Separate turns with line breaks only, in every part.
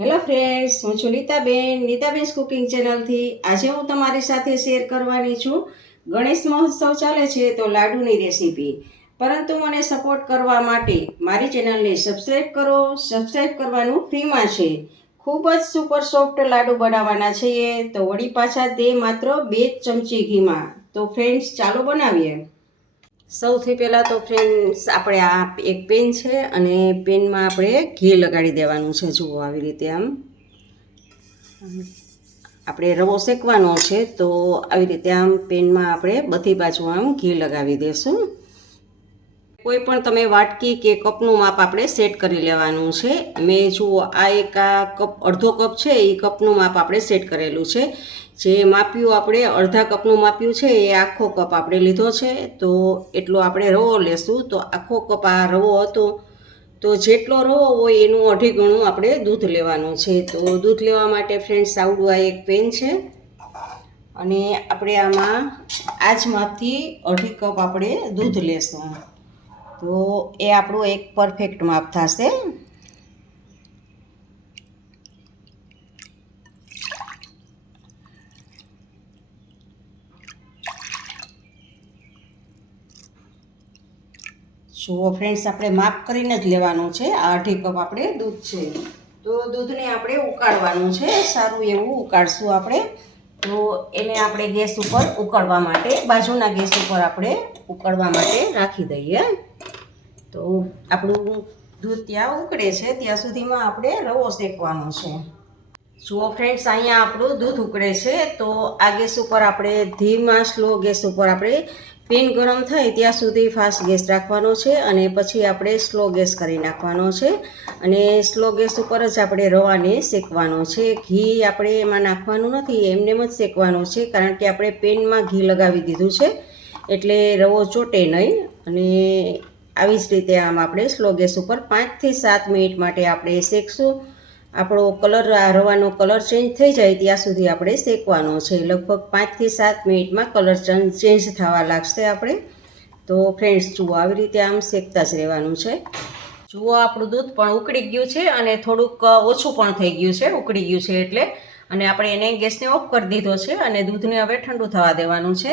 Hello friends હું છું Nitaben. નીતાબેન્સ cooking ચેનલથી આજે હું તમારી સાથે શેર કરવાની છું. ગણેશ મહોત્સવ ચાલે છે તો લાડુની રેસીપી પરંતુ મને સપોર્ટ કરવા માટે મારી ચેનલને સબસ્ક્રાઈબ કરો. સબસ્ક્રાઈબ કરવાનું ફ્રીમાં છે. ખૂબ જ સુપર સોફ્ટ લાડુ બનાવવાના છે તો વળી પાછા તે માત્ર બે ચમચી ઘીમાં. તો ફ્રેન્ડ્સ ચાલો બનાવીએ. સૌથી પહેલાં તો ફ્રેન્ડ્સ આપણે આ એક પેન છે અને પેનમાં આપણે ઘી લગાડી દેવાનું છે. જુઓ આવી રીતે આમ. આપણે રવો શેકવાનો છે તો આવી રીતે આમ પેનમાં આપણે બધી બાજુ આમ ઘી લગાવી દેશું. કોઈ પણ તમે વાટકી કે કપનું માપ આપણે સેટ કરી લેવાનું છે. મેં જુઓ, આ એક આ કપ, અડધો કપ છે, એ કપનું માપ આપણે સેટ કરેલું છે. જે માપ્યું આપણે, અડધા કપનું માપ્યું છે, એ આખો કપ આપણે લીધો છે. તો એટલો આપણે રવો લેશું. તો આખો કપ આ રવો હતો. તો જેટલો રવો હોય એનું અઢી ગણું આપણે દૂધ લેવાનું છે. તો દૂધ લેવા માટે ફ્રેન્ડ્સ આવડું આ એક પેન છે. અને આપણે આમાં આ માપથી અઢી કપ આપણે દૂધ લેશું. તો એ આપણું એક પરફેક્ટ માપ થશે. જુઓ ફ્રેન્ડ્સ આપણે માપ કરીને જ લેવાનું છે. આ અઢી કપ આપણે દૂધ છે. તો દૂધને આપણે ઉકાળવાનું છે. સારું એવું ઉકાળશું આપણે. તો એને આપણે ગેસ ઉપર ઉકળવા માટે, બાજુના ગેસ ઉપર આપણે ઉકળવા માટે રાખી દઈએ. તો આપણું દૂધ ત્યાં ઉકળે છે, ત્યાં સુધીમાં આપણે રવો શેકવાનો છે. જુઓ ફ્રેન્ડ્સ અહીંયા આપણું દૂધ ઉકળે છે, તો આ ગેસ ઉપર આપણે ધીમા, સ્લો ગેસ ઉપર આપણે પેન ગરમ થાય ત્યાં સુધી ફાસ્ટ ગેસ રાખવાનો છે અને પછી આપણે સ્લો ગેસ કરી નાખવાનો છે. અને સ્લો ગેસ ઉપર જ આપણે રવાને શેકવાનો છે. ઘી આપણે એમાં નાખવાનું નથી, એમને જ શેકવાનું છે, કારણ કે આપણે પેનમાં ઘી લગાવી દીધું છે. એટલે રવો ચોટે નહીં અને આવી જ રીતે આમ આપણે સ્લો ગેસ ઉપર પાંચથી સાત મિનિટ માટે આપણે શેકશું. આપણો કલર આ રવાનો કલર ચેન્જ થઈ જાય ત્યાં સુધી આપણે શેકવાનો છે. લગભગ પાંચથી સાત મિનિટમાં કલર ચેન્જ થવા લાગશે આપણે. તો ફ્રેન્ડ્સ જુઓ આવી રીતે આમ શેકતા જ રહેવાનું છે. જુઓ આપણું દૂધ પણ ઉકળી ગયું છે અને થોડુંક ઓછું પણ થઈ ગયું છે, ઉકળી ગયું છે એટલે. અને આપણે એને ગેસને ઓફ કરી દીધો છે અને દૂધને હવે ઠંડુ થવા દેવાનું છે.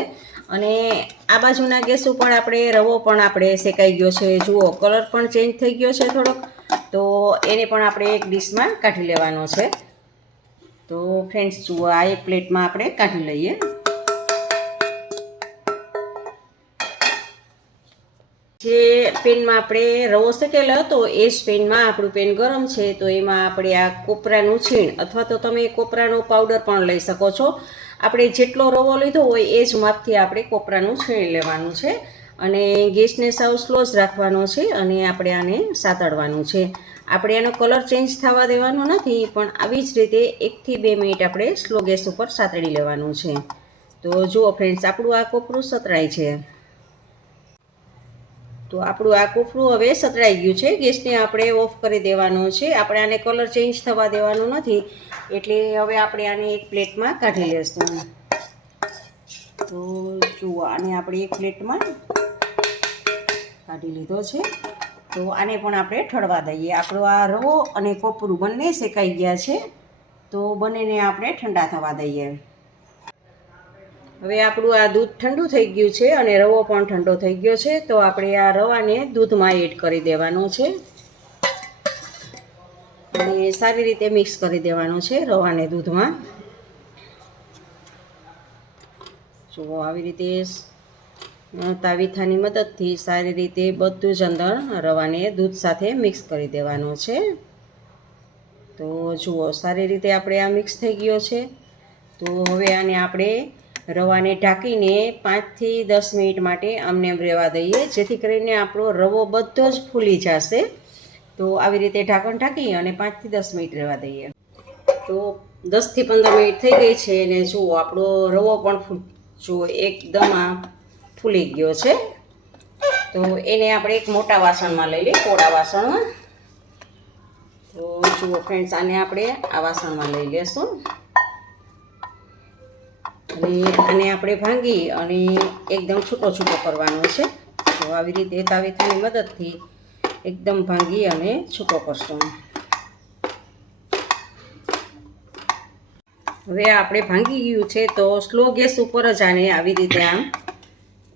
અને આ બાજુના ગેસ ઉપર આપણે, રવો પણ આપણે શેકાઈ ગયો છે. જુઓ, કલર પણ ચેન્જ થઈ ગયો છે થોડોક. તો એને પણ આપણે એક ડીશમાં કાઢી લેવાનો છે. તો ફ્રેન્ડ્સ, જુઓ, આ એક પ્લેટમાં આપણે કાઢી લઈએ. જે પેનમાં આપણે રવો શેકેલો હતો, એ જ પેનમાં આપણું પેન ગરમ છે, તો એમાં આપણે આ કોપરાનું છીણ અથવા તો તમે કોપરાનો પાવડર પણ લઈ શકો છો. આપણે જેટલો રવો લીધો હોય, એ જ માપથી આપણે કોપરાનું છીણ લેવાનું છે અને ગેસને સાવ સ્લો જ રાખવાનો છે અને આપણે આને સાતડવાનું છે. આપણે આનો કલર ચેન્જ થવા દેવાનો નથી, પણ આવી જ રીતે એકથી બે મિનિટ આપણે સ્લો ગેસ ઉપર સાતળી લેવાનું છે. તો જુઓ ફ્રેન્ડ્સ, આપણું આ કોપરું સતરાય છે. તો આપણું આ કોપરું હવે સતળાઈ ગયું છે. ગેસને આપણે ઓફ કરી દેવાનો છે. આપણે આને કલર ચેન્જ થવા દેવાનો નથી. એટલે હવે આપણે આને એક પ્લેટમાં કાઢી લેશું તો જુઓ, આને આપણે એક પ્લેટમાં કાઢી લીધો છે. તો આને પણ આપણે ઠળવા દઈએ. આપણો આ રવો અને કોપરું બંને શેકાઈ ગયા છે. તો બંનેને આપણે ઠંડા થવા દઈએ. હવે આપણું આ દૂધ ઠંડુ થઈ ગયું છે અને રવો પણ ઠંડો થઈ ગયો છે, તો આપણે આ રવાને દૂધમાં એડ કરી દેવાનો છે. અને સારી રીતે મિક્સ કરી દેવાનો છે રવાને દૂધમાં. જુઓ આવી રીતે તાવીથાની મદદથી સારી રીતે બધું જ અંદર રવાને દૂધ સાથે મિક્સ કરી દેવાનો છે. તો જુઓ સારી રીતે આપણે આ મિક્સ થઈ ગયો છે. તો હવે આને આપણે રવાને ઢાંકીને પાંચથી દસ મિનિટ માટે આમને એમ રહેવા દઈએ. જેથી કરીને આપણો રવો બધો જ ફૂલી જશે. તો આવી રીતે ઢાંકણ ઢાંકી અને પાંચથી દસ મિનિટ રહેવા દઈએ. તો દસથી પંદર મિનિટ થઈ ગઈ છે અને જુઓ, આપણો રવો પણ જુઓ, એકદમ આ ફૂલી ગયો છે. તો એને આપણે એક મોટા વાસણમાં લઈ લઈએ કોળા વાસણમાં. તો જુઓ, ફ્રેન્ડ્સ, આને આપણે આ વાસણમાં લઈ લેશું. અને આને આપણે ભાંગી અને એકદમ છૂટો છૂટો કરવાનો છે. તો આવી રીતે તાવીથાની મદદથી એકદમ ભાંગી અને છૂટો કરશું હવે આપણે ભાંગી ગયું છે તો સ્લો ગેસ ઉપર જ આને આવી રીતે આમ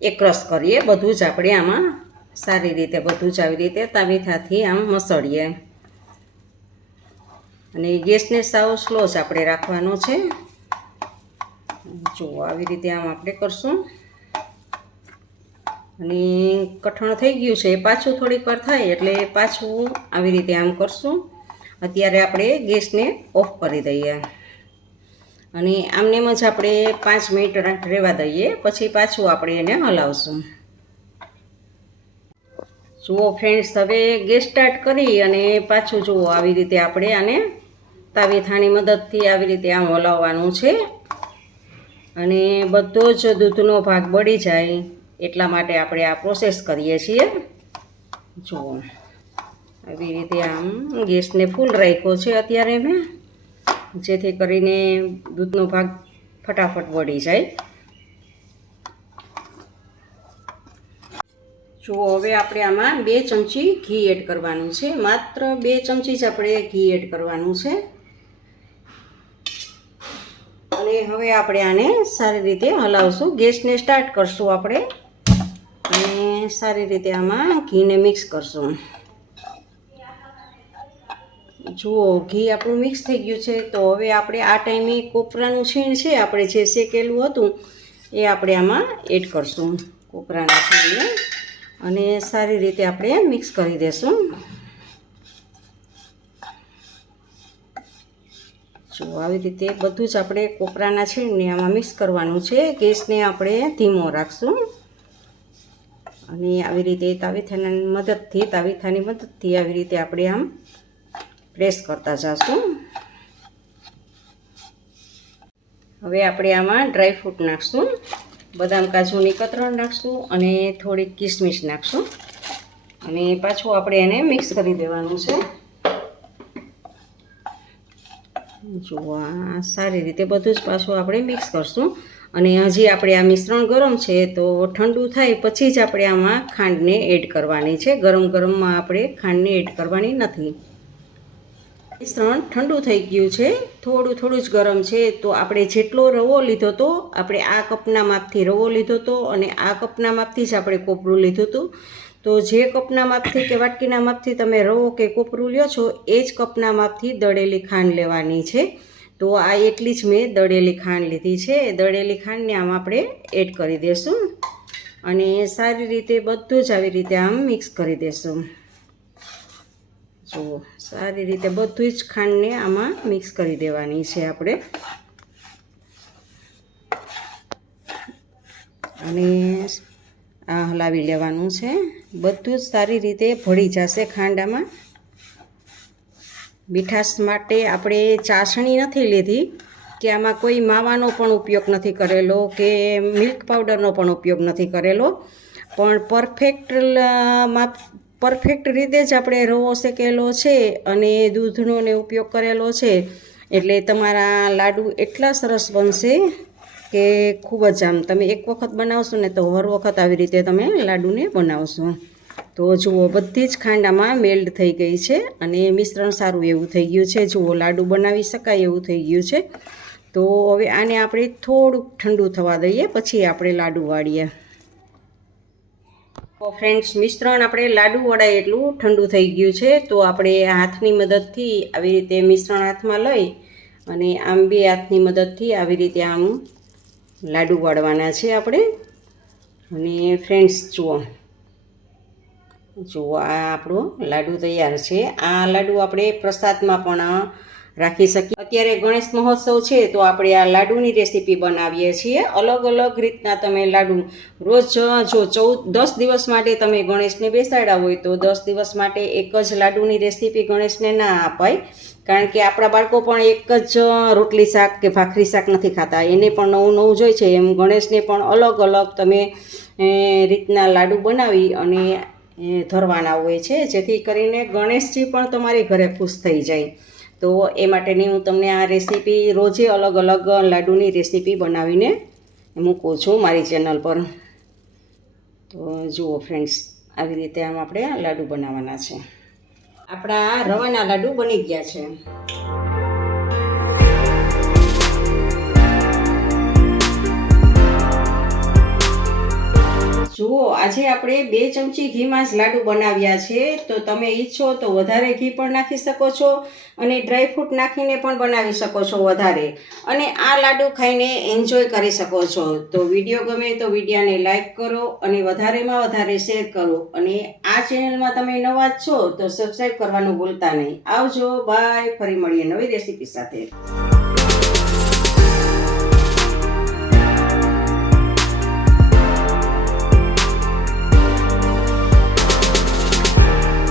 એકરસ કરીએ. બધું જ આપણે આમાં સારી રીતે બધું જ આવી રીતે તાવીથાથી આમ મસળીએ. અને ગેસને સાવ સ્લો જ આપણે રાખવાનો છે. જુઓ આવી રીતે આમ આપણે કરશું. અને કઠણ થઈ ગયું છે, પાછું થોડીક વાર થાય એટલે પાછું આવી રીતે આમ કરશું. અત્યારે આપણે ગેસને ઓફ કરી દઈએ. અને આમનેમ જ આપણે પાંચ મિનિટ રહેવા દઈએ, પછી પાછું આપણે એને હલાવશું. જુઓ ફ્રેન્ડ્સ હવે ગેસ સ્ટાર્ટ કરી અને પાછું જુઓ, આવી રીતે આપણે આને તાવીથાની મદદથી આવી રીતે આમ હલાવવાનું છે. અને બધો જ દૂધનો ભાગ બળી જાય એટલા માટે આપણે આ પ્રોસેસ કરીએ છીએ. જુઓ, આવી રીતે આમ ગેસને ફૂલ રાખ્યો છે અત્યારે મેં, જેથી કરીને દૂધનો ભાગ ફટાફટ બળી જાય. જુઓ, હવે આપણે આમાં બે ચમચી ઘી એડ કરવાનું છે. માત્ર બે ચમચી જ આપણે ઘી એડ કરવાનું છે. અને હવે આપણે આને સારી રીતે હલાવશું. ગેસને સ્ટાર્ટ કરશું આપણે. અને સારી રીતે આમાં ઘીને મિક્સ કરશું. જુઓ, ઘી આપણું મિક્સ થઈ ગયું છે. તો હવે આપણે આ ટાઈમે કોપરાનું છીણ છે, આપણે જે શેકેલું હતું, એ આપણે આમાં એડ કરશું. કોપરાના છીણને. અને સારી રીતે આપણે મિક્સ કરી દેશું. જો, આવી રીતે બધું જ આપણે કોપરાના છીણને આમાં મિક્સ કરવાનું છે. ગેસને આપણે ધીમો રાખશું. અને આવી રીતે તાવીથાની મદદથી તાવીથાની મદદથી આવી રીતે આપણે આમ પ્રેસ કરતા જશું. હવે આપણે આમાં ડ્રાયફ્રૂટ નાખશું. બદામ કાજુની કતરણ નાખશું અને થોડીક કિસમિસ નાખશું. અને પાછું આપણે એને મિક્સ કરી દેવાનું છે. જુઓ આ સારી રીતે બધું જ પાછું આપણે મિક્સ કરશું. અને હજી આપણે આ મિશ્રણ ગરમ છે તો ઠંડુ થાય પછી જ આપણે આમાં ખાંડને એડ કરવાની છે. ગરમ ગરમમાં આપણે ખાંડને એડ કરવાની નથી. મિશ્રણ ઠંડુ થઈ ગયું છે. થોડું થોડું જ ગરમ છે તો આપણે જેટલો રવો લીધો હતો આપણે આ કપના માપથી રવો લીધો હતો અને આ કપના માપથી જ આપણે કોપરું લીધું હતું. તો જે કપના માપથી કે વાટકીના માપથી તમે રવો કે કોપરું લ્યો છો, એ જ કપના માપથી દળેલી ખાંડ લેવાની છે. તો આ એટલી જ મેં દળેલી ખાંડ લીધી છે. દળેલી ખાંડને આમ આપણે એડ કરી દઈશું અને સારી રીતે બધું જ આવી રીતે આમ મિક્સ કરી દઈશું જુઓ સારી રીતે બધું જ ખાંડને આમાં મિક્સ કરી દેવાની છે આપણે. અને આ હલાવી લેવાનું છે. બધું જ સારી રીતે ભળી જશે ખાંડામાં. મીઠાશ માટે આપણે ચાસણી નથી લીધી કે આમાં કોઈ માવાનો પણ ઉપયોગ નથી કરેલો કે મિલ્ક પાવડરનો પણ ઉપયોગ નથી કરેલો. પણ પરફેક્ટ માપ પરફેક્ટ રીતે જ આપણે રવો શેકેલો છે અને દૂધનો ને ઉપયોગ કરેલો છે. એટલે તમારા લાડુ એટલા સરસ બનશે. કે ખૂબ જ આમ તમે એક વખત બનાવશો ને તો હર વખત આવી રીતે તમે લાડુને બનાવશો. તો જુઓ, બધી જ ખાંડામાં મેલ્ડ થઈ ગઈ છે અને મિશ્રણ સારું એવું થઈ ગયું છે. જુઓ, લાડુ બનાવી શકાય એવું થઈ ગયું છે. તો હવે આને આપણે થોડુંક ઠંડુ થવા દઈએ, પછી આપણે લાડુ વાળીએ. તો ફ્રેન્ડ્સ મિશ્રણ આપણે લાડુ વડાય એટલું ઠંડુ થઈ ગયું છે. તો આપણે હાથની મદદથી આવી રીતે મિશ્રણ હાથમાં લઈ અને આમ બે હાથની મદદથી આવી રીતે આમ લાડુ વાળવાના છે આપણે. અને ફ્રેન્ડ્સ જુઓ. જુઓ, આ આપણો લાડુ તૈયાર છે. આ લાડુ આપણે પ્રસાદમાં પણ રાખી શકીએ. અત્યારે ગણેશ મહોત્સવ છે તો આપણે આ લાડુની રેસીપી બનાવીએ છીએ. અલગ અલગ રીતના તમે લાડુ રોજ જો ચૌદ, દસ દિવસ માટે તમે ગણેશને બેસાડ્યા હોય તો દસ દિવસ માટે એક જ લાડુની રેસીપી ગણેશને ના અપાય. કારણ કે આપણા બાળકો પણ એક જ રોટલી શાક કે ભાખરી શાક નથી ખાતા. એને પણ નવું નવું જોઈએ છે. એમ ગણેશને પણ અલગ અલગ તમે રીતના લાડુ બનાવી અને ધરવાના હોય છે. જેથી કરીને ગણેશજી પણ તમારી ઘરે ખુશ થઈ જાય. તો એ માટેની હું તમને આ રેસીપી રોજે અલગ અલગ લાડુની રેસીપી બનાવીને મૂકું છું મારી ચેનલ પર. તો જુઓ ફ્રેન્ડ્સ આવી રીતે આમ આપણે લાડુ બનાવવાના છે. આપણા રવાના લાડુ બની ગયા છે. આજે આપણે બે ચમચી ઘીમાં જ લાડુ બનાવ્યા છે. તો તમે ઈચ્છો તો વધારે ઘી પણ નાખી શકો છો અને ડ્રાયફ્રૂટ નાખીને પણ બનાવી શકો છો વધારે. અને આ લાડુ ખાઈને એન્જોય કરી શકો છો. તો વીડિયો ગમે તો વિડીયાને લાઈક કરો અને વધારેમાં વધારે શેર કરો. અને આ ચેનલમાં તમે નવા જ છો તો સબસ્ક્રાઈબ કરવાનું ભૂલતા નહીં. આવજો, બાય, ફરી મળીએ નવી રેસીપી સાથે.